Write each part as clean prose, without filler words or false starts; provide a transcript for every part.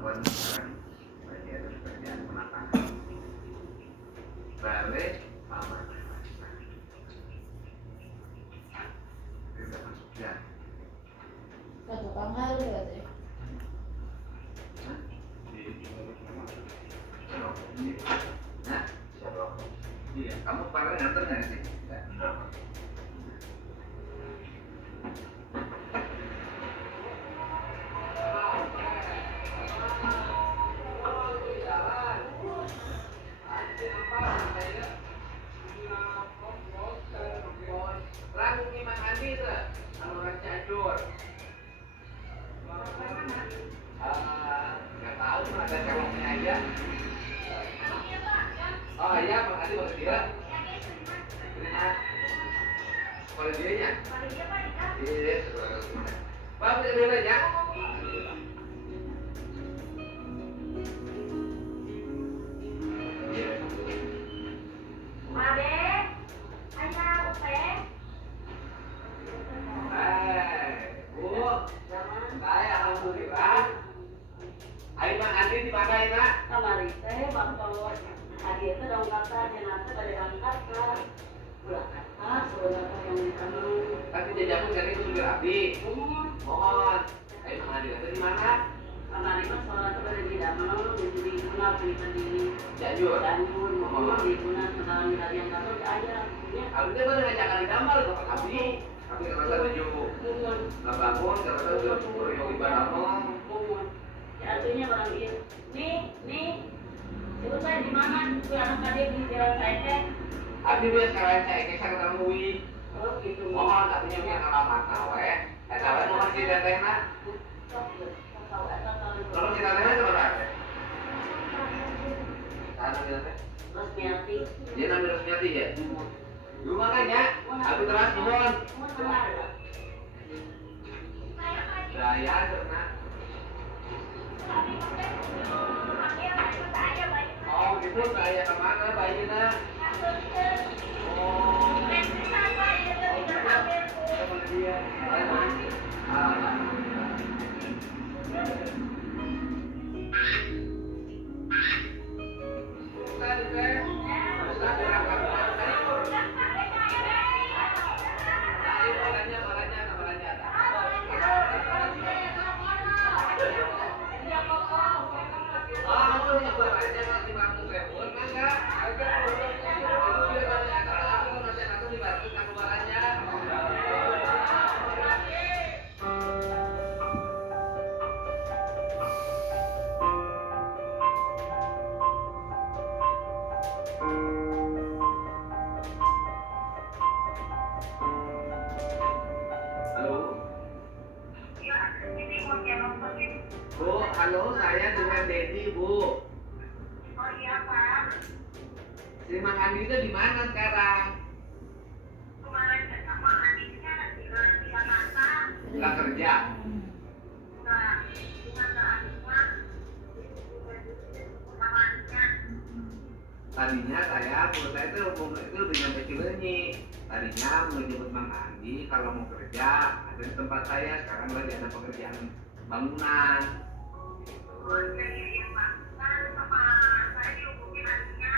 kemampuan sekarang bagi ada pekerjaan penataan balik aman itu udah masuk ya Satu kamar berarti. nah siapa iya kamu kemarin nganter nggak sih enggak. Nggak tahu ada ceweknya aja. Oh iya, Pak Adi boleh dia. Boleh dia nya? Iya, Pak boleh dia aja. Bu, saya alhamdulillah. Ayo Pak Adi di mana ya, Nak? Kamari teh bakal hadi itu dong kata jenazah pada angkat ke belah atas belah yang di sana. Tapi jajakan dari itu sudah Abi. Mohon. Ayo Pak Adi di mana? Kamari mah sholat itu pada di dalam di guna di Janjur. Janjur mohon di guna sekarang dari yang kata aja. Abi teh bener ngajak kali damal ke Pak Abi. Tapi karena tujuh nggak bangun, karena tujuh beribadah ibadah mah. Ya artinya barang dia. Nih. Itu saya di mana? Itu anak tadi di jalan saya teh. Abi biasa sekarang saya kesana ketemu. Oh gitu. Mohon artinya punya alamat nawe. Tahu nomor si teteh nak. Nomor si tetehnya seberapa? Satu teteh. Resmiati. Dia namanya Resmiati ya. Dulu makanya, Abi terus mohon. Saya karena. Oh gitu, saya kemana bayinya? Oh. Sama dia. Bu, halo, saya dengan Dedi, Bu. Oh iya, Pak. Si Mang Andi itu di mana sekarang? Kemarin sama adiknya di Jakarta. Nggak kerja. Enggak, cuma ke Anima. Sama adiknya. Tadinya menurut saya itu udah nyampe Cileunyi. Tadinya mau jemput Mang Andi kalau mau kerja ada di tempat saya. Sekarang lagi ada pekerjaan bangunan. Oh iya, Pak. Sekarang sama saya dihubungin adiknya.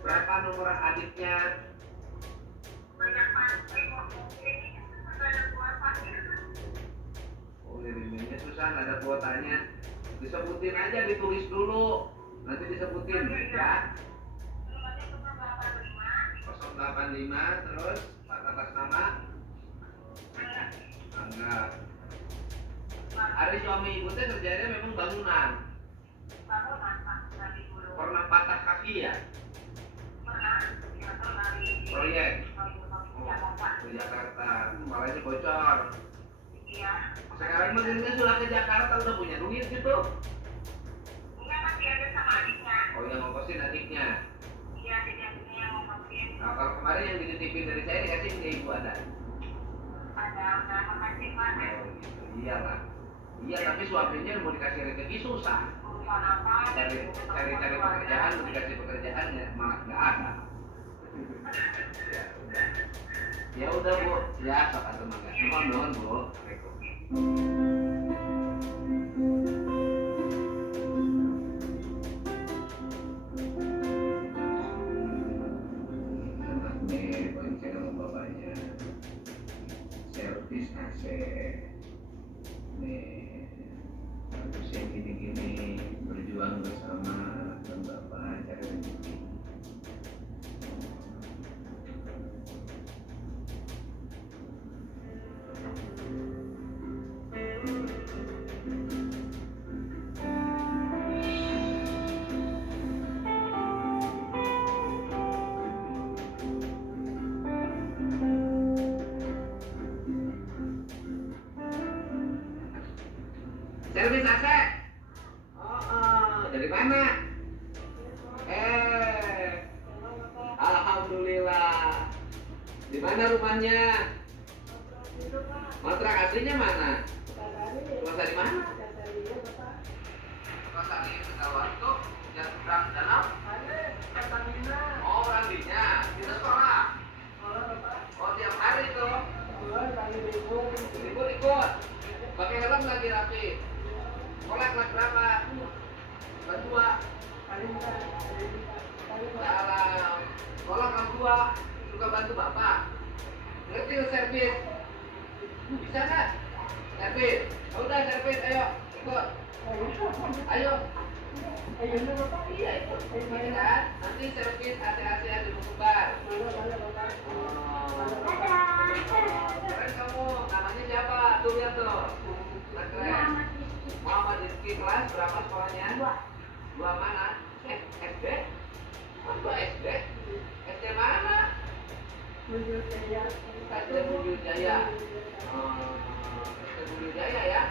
Berapa nomor adiknya? Banyak Pak. Saya mau mungkin nggak ada kuotanya. Oh, dirinya susah, nggak ada kuotanya. Disebutin aja, ditulis dulu. Nanti disebutin ya. 085 terus atas nama Angga. Ada suami ibu teh kerjanya memang bangunan. Bangunan, Pak. Dari dulu. Pernah patah kaki ya? Pernah. Dari Proyek. Jakarta. Ke Jakarta, kepalanya bocor. Iya. Sekarang begini sudah ke Jakarta udah punya duit gitu. Iya, masih ada sama adiknya. Oh yang ngokosin adiknya. Iya, jadi adiknya yang ngomongin. Nah kalau kemarin yang dititipin dari saya dikasih ke ibu ada. Ada, udah makasih Pak. Oh gitu, iyalah. Iya tapi suaminya mau dikasih rezeki susah. Urusan apa? Cari pekerjaan, mau dikasih pekerjaan ya malah nggak ada. Ya udah bu, ya sok atau mangga. Mohon Bu. Assalamualaikum. servis AC. Nih, harus yang gini-gini, berjuang bersama dan Bapak cari rezeki. Servis AC. Dari mana? Alhamdulillah. Di mana rumahnya? Kontrak aslinya mana? Kontrak di mana? Kontrak di Tegawanto, Jateng Danau. Oh, Randinya. Kita sekolah. Oh, tiap hari tuh. Libur ikut. Pakai helm lagi rapi. Sekolah kelas berapa? Kelas 2. Salam. Sekolah kelas 2. Suka bantu bapak. Ngerti servis? Bisa nggak? Servis. Udah servis, ayo ikut. Ayo. Iya ikut. Ini kan? Nanti servis AC-AC di Bukubar. Keren kamu. Namanya siapa? Tuh lihat tuh. Keren. Muhammad Rizky, kelas berapa sekolahnya? 2 mana? SD? Oh, 2 SD? SD mana? SD Bujur Jaya. SD Bujur Jaya ya?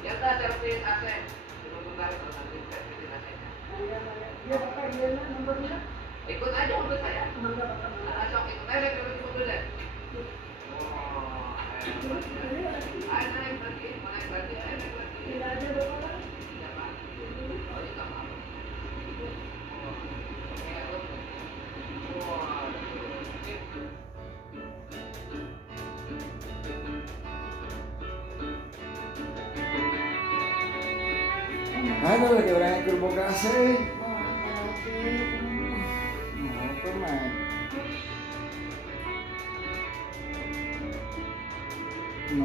Ya udah servis AC. Sebentar nanti servisin AC-nya. Ikut aja mobil saya. Sok ikut aja ke mobil deh. Ada lagi orang yang kurbo kasih. Mau antar aja. Mau pernah. No.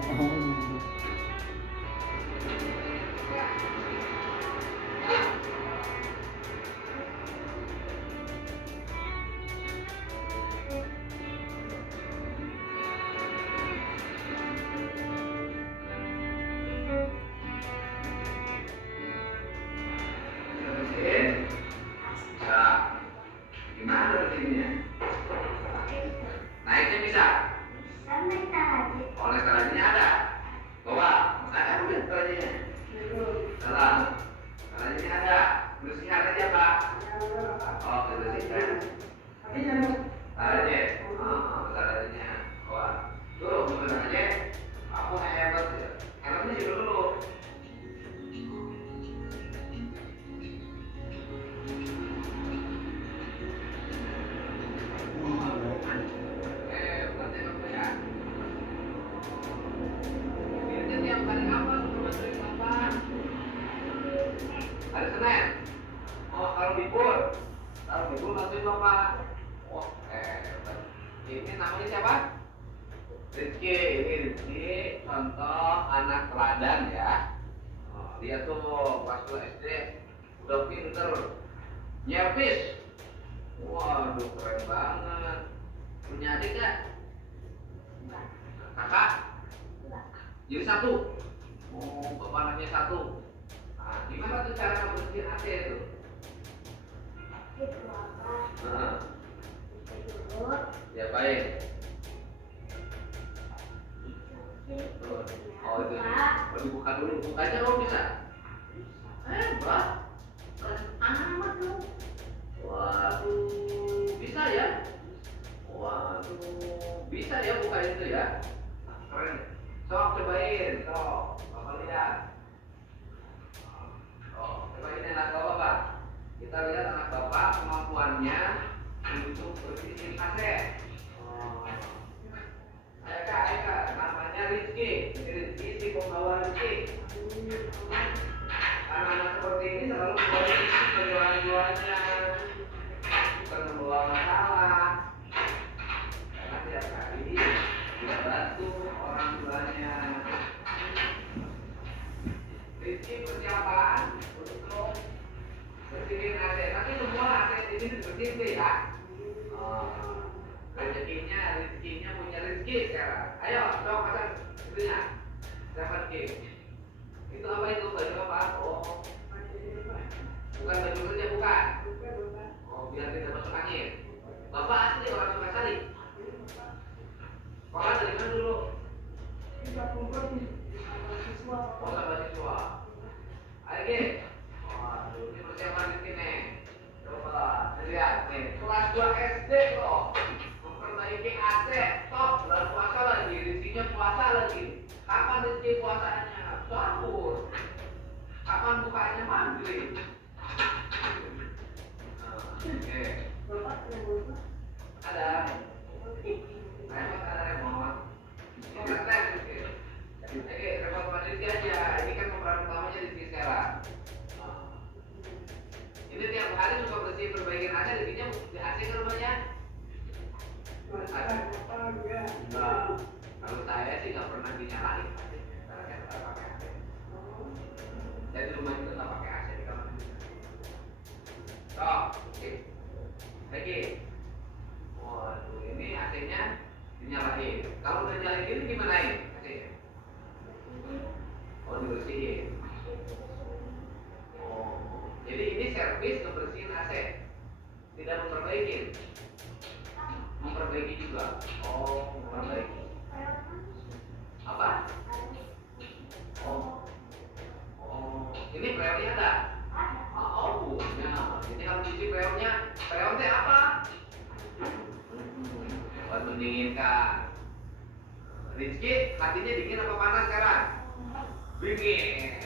Gimana rutinnya? Naiknya bisa? Oleh terajinya ada? Bawa? Ada udah terajinya? Salah. Terajinya ada? Bersihkan aja Pak? Oh, bersihkan. Terajinya? Oh, terajinya. Wah, tuh bener aja. Aku hebat ya. Helmnya juga dulu. Hari Senin. Oh, kalau libur bantuin bapak. Oh, ini namanya siapa? Rizky. Ini Rizky, contoh anak teladan ya. Oh, dia tuh kelas 2 SD udah pinter nyervis. Waduh, keren banget. Punya adik nggak? Kakak? Jadi 1. Oh, bapak anaknya 1. Nah, gimana tuh cara bersihin AC itu? Ya baik. Oh itu. Oh dibuka dulu. Bukanya lo bisa? Hebat. Keren amat lo. Waduh, bisa ya? Waduh, bisa ya buka itu ya? Keren. Sok cobain, sok. Bapak lihat. Coba ini anak bapak Pak. Kita lihat anak bapak kemampuannya untuk bersihin AC. Ayo kak, namanya Rizky. Rizky si pembawa Rizky. Anak-anak seperti ini selalu membawa Rizky sebagai orang tuanya, bukan membawa masalah. ini dibersihin tuh ya. Oh, rezekinya punya rezeki sekarang. Ayo, dong pasang itunya. Dapat K. Itu apa itu? Baju apa? Oh, bukan baju kerja bukan. Oh, biar tidak masuk angin. Bapak asli orang Sukasari. Sekolah dari mana dulu? Oh, sama siswa. Ayo K. Waduh, ini persiapan di sini. Coba lihat nih, kelas 2 SD loh. Memperbaiki AC, top, bulan puasa lagi, rezekinya puasa lagi. Kapan rezeki puasanya? Sahur. Kapan bukanya maghrib? Oke. Ada. Remote ada remote. Ini tes. Oke, remote mandiri aja. Ini kan pemeran utamanya di sini sekarang. Ini tiap hari suka bersih perbaikin AC, rezekinya di AC ke rumahnya. Ada. Nah, kalau saya sih nggak pernah dinyalain karena saya tetap pakai AC. Saya di rumah itu tetap pakai AC di kamar. Oke. Lagi. Waduh, ini AC-nya dinyalain. Kalau udah nyalain ini gimana ini AC-nya? Oh, dibersihin. Oh, jadi ini servis ngebersihin AC, tidak memperbaiki. Memperbaiki juga. Oh, memperbaiki. Apa? Oh, ini freonnya ada. Oh, punya. Jadi kalau diisi freonnya, freon teh apa? Buat mendinginkan. Rizky, hatinya dingin apa panas sekarang? Dingin.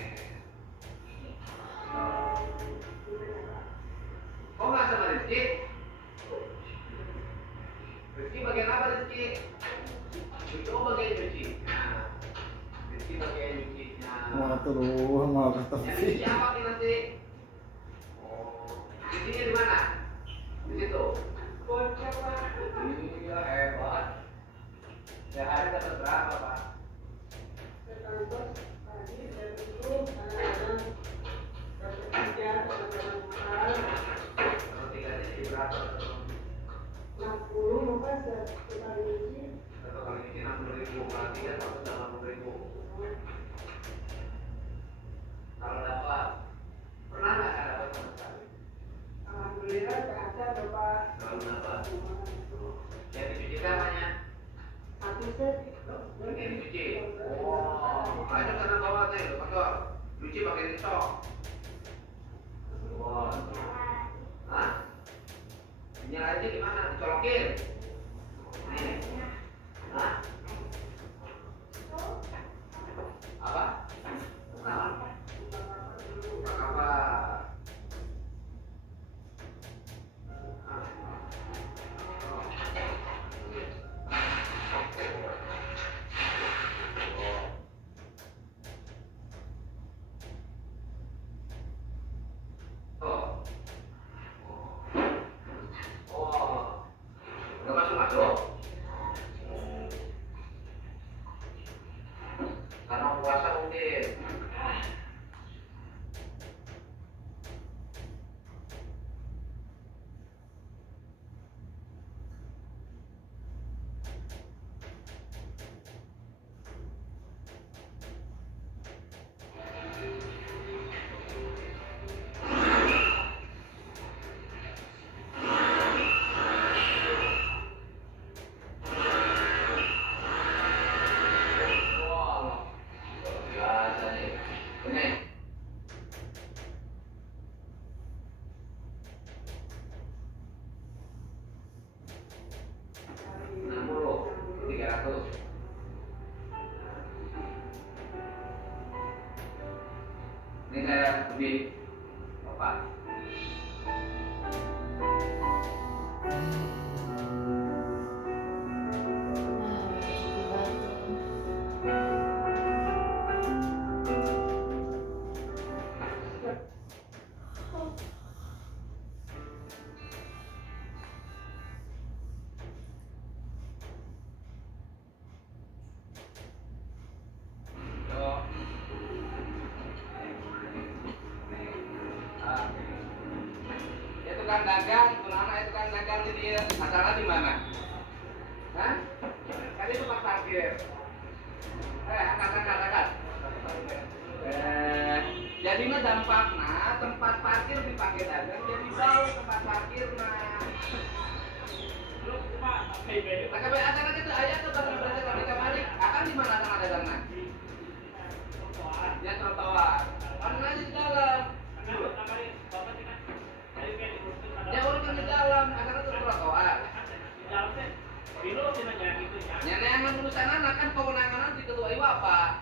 Kok nggak sama Rizky? Rizky bagian apa Rizky? Itu bagian nyuci. Nah, Rizky bagian nyucinya. Mau turun, mau Yang ketemu. nyuci apa nih nanti? Oh, nyucinya di mana? Di situ. Iya hebat. Sehari dapat berapa Pak? Kalau 3 jadi berapa? 60 apa sekali ini? Satu kali ini 60.000, kalau 3 180.000. Kalau dapat, pernah nggak saya dapat sama sekali? Alhamdulillah ada Bapak. Kalau dapat, yang dicuci namanya? Satu set. Yang dicuci. Oh, ayo sana bawa teh, motor. Cuci pakai rinso. Wah. Hah? Nyala aja gimana? Dicolokin. Nih. Hah? Apa? Apa? Apa? Oh. Oh. Nggak masuk-masuk. Karena puasa mungkin. Wah, luar biasa nih. Ini. 60, 300. Ini saya beli Bapak. Nah, dibantu. Yo. tukang dagang, kenapa itu tukang dagang di dia? Asalnya di mana? Hah? Kan itu tempat parkir. Angkat. Jadinya dampaknya tempat parkir dipakai dagang jadi bau tempat parkir nah. Pakai acara kita ayat tuh bahasa Indonesia mereka balik. Akan di mana sama dagangnya? Ya trotoar. Mana aja di dalam. Ya orang di dalam, acara tuh trotoar. Nyanyian urusan anak kan kewenangan di ketua apa?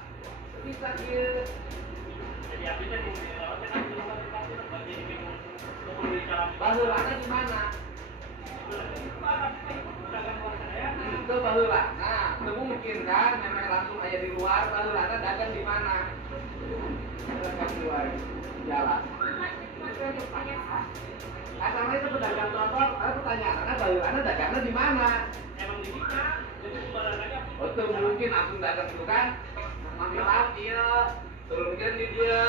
Bisa dia. Bahulana di mana? Itu bahulana. Nah, itu mungkin kan memang langsung aja di luar. Bahulana dagang di mana? Dagang di luar jalan. Asalnya itu pedagang trotoar. Pertanyaannya bahulana dagangnya di mana? Emang di mana? Oh, itu mungkin langsung dagang itu kan? Mampir dia, turunkan di dia.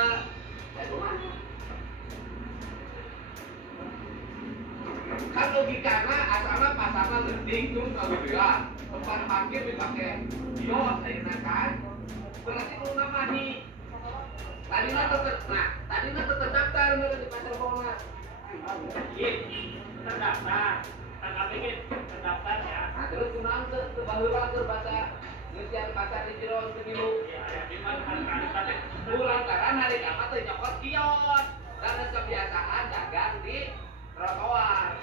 Kan logikanya asalnya pasarnya lending terus kalau bilang tempat parkir dipakai kios aja kan berarti lu nama nih tadinya tetap daftar menurut di pasar Bona terdaftar terdaftar ya nah terus kunang ke bahula ke bahasa ngesian pasar di Jero Semilu lantaran hari kapan tuh nyokot kios dan kebiasaan dagang di trotoar.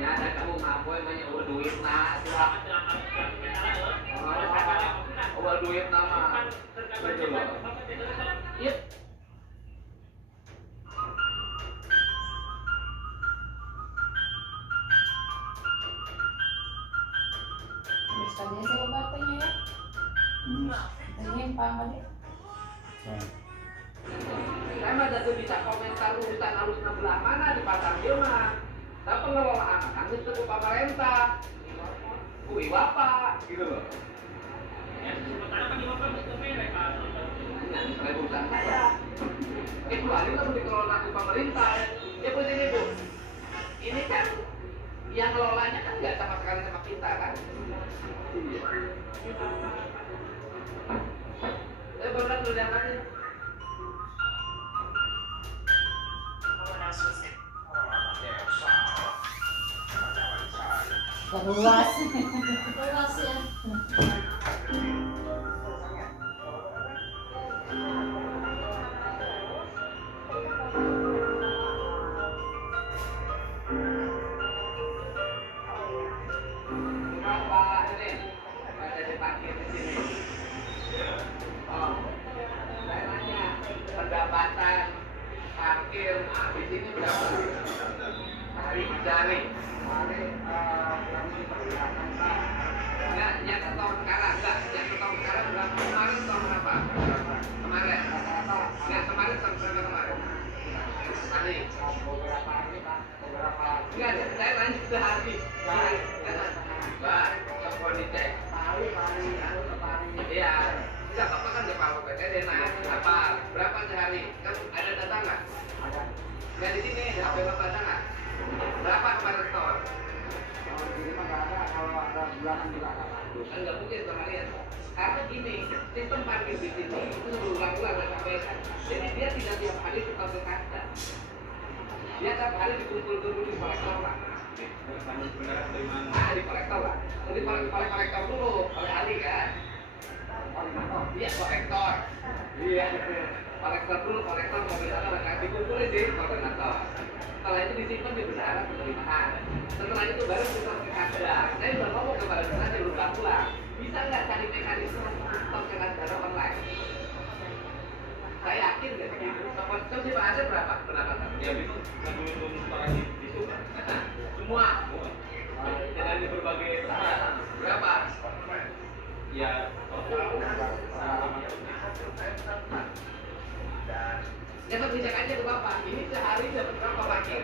Ya ada kamu ngapoy banyak udah duit nah, udah duit nama. Iya. Tadi saya obatnya ya. Ini yang pangan ya. Saya mah ada bisa komentar urusan harus sebelah mana di pasar dia mah. Tapi pengelolaan kan itu ke pemerintah. Kui bapak gitu loh. Ya, sementara kan di bapak itu merek Pak. Nah, urusan saya. Kecuali kalau dikelola ke pemerintah. Ya begini Bu. Ini kan yang ngelolanya kan nggak sama sekali sama kita kan. Berat lu yang tadi. Luas ya. Pendapatan parkir di sini berapa? Hari jari. Yang tahun sekarang berapa? Kemarin tahun berapa? Kemarin. Nggak kemarin tahun berapa kemarin? Hari. Nggak, saya lanjut sehari. Mbak, mau dicek. Iya. Tidak apa-apa kan Pak PT naik apa berapa sehari? Kan ada data nggak? Ada. Nggak di sini HP Bapak ada nggak? Berapa kemarin store? Kalau di sini nggak ada, kalau ada bulanan juga nggak ada. Kan nggak mungkin kemarin. Karena gini, sistem parkir di sini itu berulang-ulang saya sampaikan. Jadi dia tidak tiap hari suka berkata. Dia tiap hari dikumpul-kumpul di kolektor lah. Nah, di kolektor lah. Jadi kolektor dulu, oleh ahli kan. Iya, kolektor. Iya. Kolektor dulu, kolektor mobil ada dikumpulin di koordinator. Setelah itu disimpan di bendahara penerimaan. Setelah itu baru kita ada. Saya udah ngomong kepada bendahara di ulang-ulang. Bisa nggak cari mekanisme sistem dengan cara online? Saya yakin nggak begitu. Kalau sih ada berapa pendapatan? Ya itu semua. Dengan di berbagai berapa? Ya. Ya kan bisa aja tuh Bapak. Ini sehari dapat berapa parkir?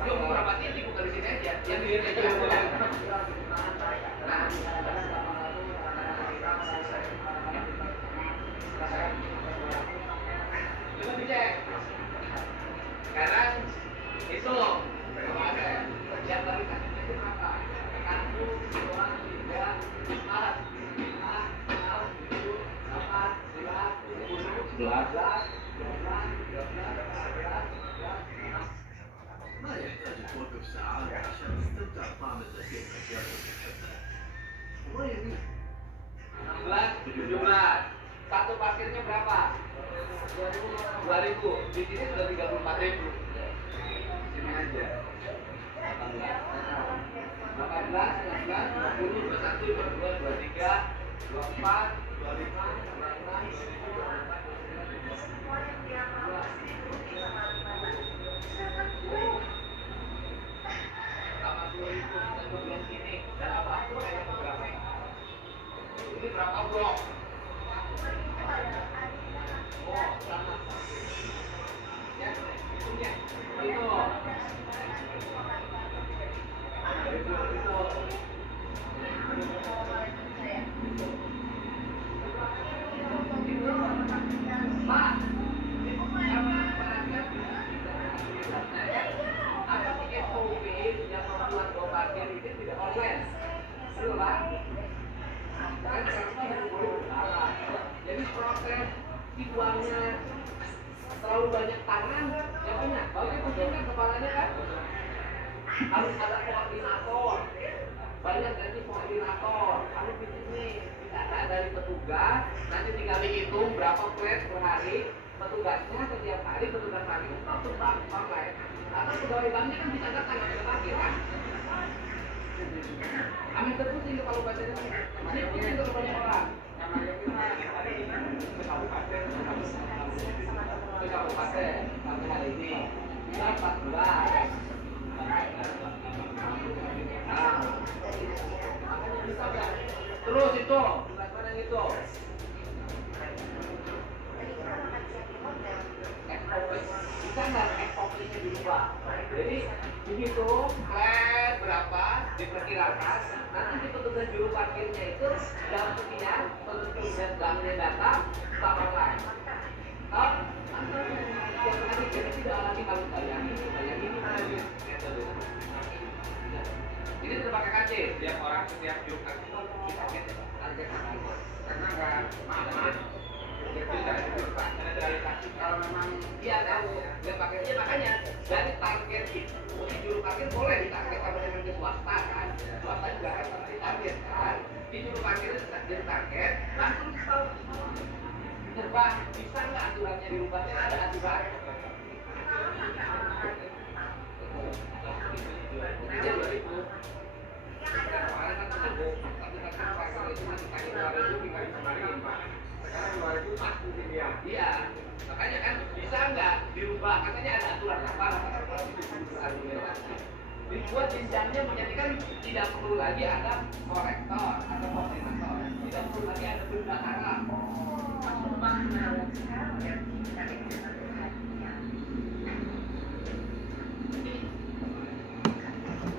Yuk, berapa titik bukan di sini aja. Yang di aja. Nah, coba dicek. Sekarang itu berapa ada? Yang tadi kasih itu berapa? 1, 2, 3, 4, 5, 6, 7, 8, 9, 10, 11, 12, 13, 14, ما يحتاج توقف ساعات عشان تستمتع بطعم الأكل الأشياء المحبة. الله يهديك. 16, 17. Satu parkirnya berapa? 2.000. Di sini sudah 34.000. Sini aja. 18, 19, 20, 21, 22, 23, 24, 25, 26, 80.000 kita jual sini. Dan apa-apa kayaknya berapa? Ini berapa blok? Oh, sama. Ya, hitungnya. Itu. Pak, apa sih SOP yang membuat go parkir itu tidak online? Itu Pak. Jadi proses dibuangnya terlalu banyak tangan, ya banyak. Kalau itu kan kepalanya kan harus ada koordinator, banyak dari koordinator. Harus di sini data dari petugas, nanti tinggal dihitung berapa flash per hari. Petugasnya setiap hari petugas kami itu tentang online. Atau pegawai banknya kan bisa datang ke parkir kan? Amin terus ini kalau baca ini pusing kalau banyak orang. Ke kabupaten sampai hari ini 14. Terus itu, mana yang itu? Bisa nggak SOP-nya diubah? Jadi begitu flat berapa diperkirakan, nanti petugas juru parkirnya itu dalam sekian petugas banknya data sama lain. Setiap hari jadi tidak lagi harus bayar ini lagi. Ini sudah pakai KC, setiap orang setiap juru parkir itu target karena nggak mahal. Kalau memang iya kan, dia pakainya makanya dari target itu juru parkir boleh ditarget kalau memang di swasta kan, swasta juga kan pasti target kan, di juru parkir jadi target langsung tahu. Coba bisa nggak aturannya dirubahnya ada aturan? Jadi begitu. Kemarin kan tersebut, tapi parkir itu masih pakai 2.000 tinggal dikembaliin Pak. Sekarang 2.000 pas di dia. Iya, makanya kan bisa nggak dirubah? Katanya ada aturan apa? Dibuat jenjangnya menjadikan tidak perlu lagi ada korektor atau koordinator, tidak perlu lagi ada bendahara.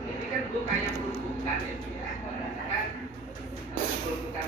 Ini kan dulu kayak peruntukan ya, kan peruntukan